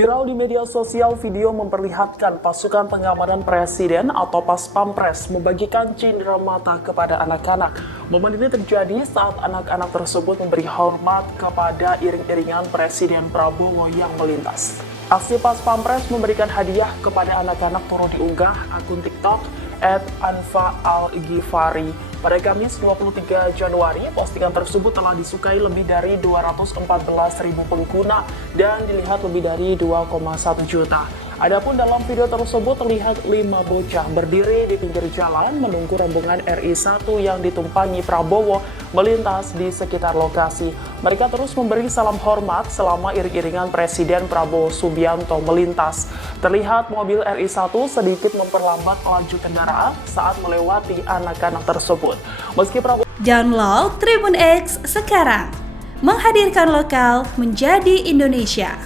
Viral di media sosial, video memperlihatkan pasukan pengamanan presiden atau Pas Pampres membagikan cindera mata kepada anak-anak. Momen ini terjadi saat anak-anak tersebut memberi hormat kepada iring-iringan Presiden Prabowo yang melintas. Aksi Pas Pampres memberikan hadiah kepada anak-anak turut diunggah akun TikTok @anfa_al-ghifari. Pada Kamis 23 Januari, postingan tersebut telah disukai lebih dari 214.000 pengguna dan dilihat lebih dari 2,1 juta. Adapun dalam video tersebut terlihat 5 bocah berdiri di pinggir jalan menunggu rombongan RI1 yang ditumpangi Prabowo melintas di sekitar lokasi. Mereka terus memberi salam hormat selama iring-iringan Presiden Prabowo Subianto melintas. Terlihat mobil RI1 sedikit memperlambat laju kendaraan saat melewati anak-anak tersebut. Meski Prabowo Download Tribun X sekarang, menghadirkan lokal menjadi Indonesia.